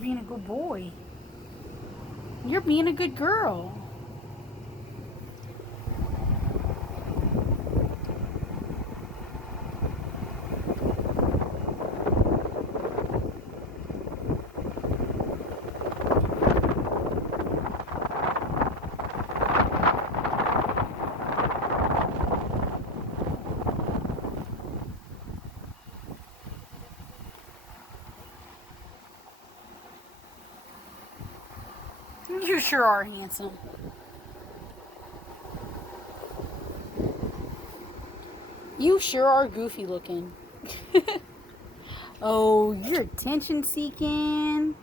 being a good boy. You're being a good girl. You sure are handsome. You sure are goofy looking. Oh, you're attention seeking.